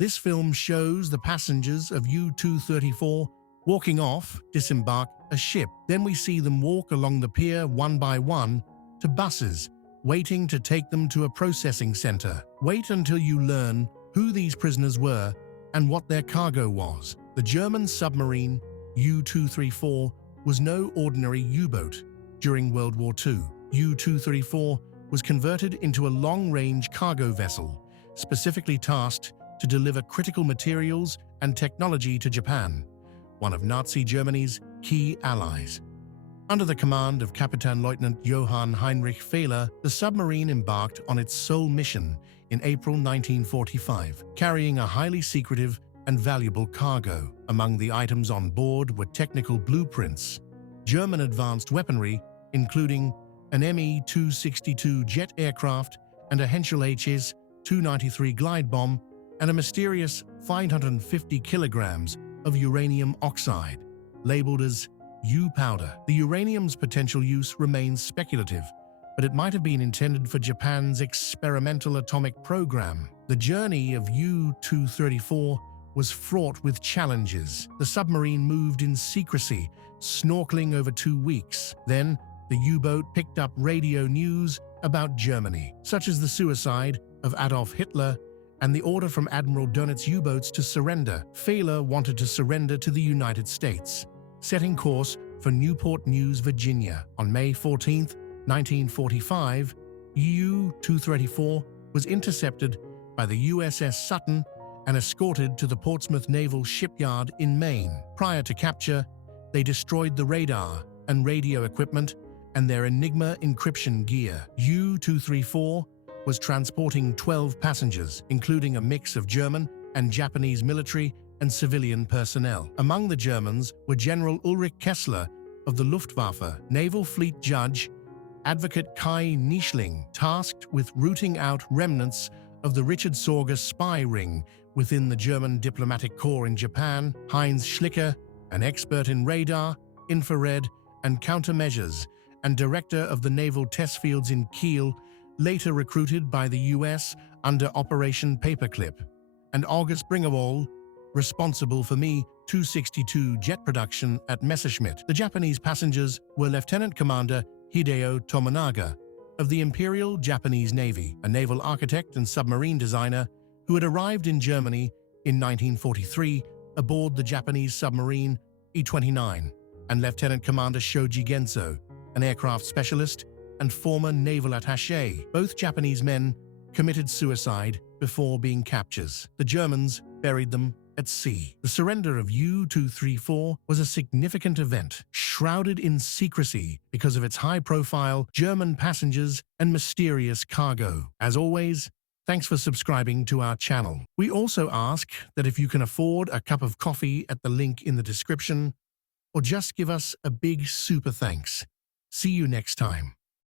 This film shows the passengers of U-234 walking off, disembark a ship. Then we see them walk along the pier one by one to buses, waiting to take them to a processing center. Wait until you learn who these prisoners were and what their cargo was. The German submarine U-234 was no ordinary U-boat. During World War II, U-234 was converted into a long-range cargo vessel, specifically tasked to deliver critical materials and technology to Japan, one of Nazi Germany's key allies. Under the command of Captain Lieutenant Johann Heinrich Kessler, the submarine embarked on its sole mission in April 1945, carrying a highly secretive and valuable cargo. Among the items on board were technical blueprints, German advanced weaponry, including an Me-262 jet aircraft and a Henschel HS-293 glide bomb, and a mysterious 550 kilograms of uranium oxide, labeled as U-powder. The uranium's potential use remains speculative, but it might have been intended for Japan's experimental atomic program. The journey of U-234 was fraught with challenges. The submarine moved in secrecy, snorkeling over 2 weeks. Then, the U-boat picked up radio news about Germany, such as the suicide of Adolf Hitler and the order from Admiral Dönitz U-boats to surrender. Kessler wanted to surrender to the United States, setting course for Newport News, Virginia. On May 14, 1945, U-234 was intercepted by the USS Sutton and escorted to the Portsmouth Naval Shipyard in Maine. Prior to capture, they destroyed the radar and radio equipment and their Enigma encryption gear. U-234 was transporting 12 passengers, including a mix of German and Japanese military and civilian personnel. Among the Germans were General Ulrich Kessler of the Luftwaffe, Naval Fleet Judge, Advocate Kai Nieschling, tasked with rooting out remnants of the Richard Sorge spy ring within the German diplomatic corps in Japan, Heinz Schlicke, an expert in radar, infrared, and countermeasures, and director of the Naval Test Fields in Kiel, later recruited by the U.S. under Operation Paperclip, and August Bringewalde, responsible for Me-262 jet production at Messerschmitt. The Japanese passengers were Lieutenant Commander Hideo Tomonaga of the Imperial Japanese Navy, a naval architect and submarine designer who had arrived in Germany in 1943 aboard the Japanese submarine E-29, and Lieutenant Commander Shoji Genzo, an aircraft specialist and former naval attaché. Both Japanese men committed suicide before being captured. The Germans buried them at sea. The surrender of U-234 was a significant event, shrouded in secrecy because of its high-profile German passengers and mysterious cargo. As always, thanks for subscribing to our channel. We also ask that if you can afford a cup of coffee at the link in the description, or just give us a big super thanks. See you next time.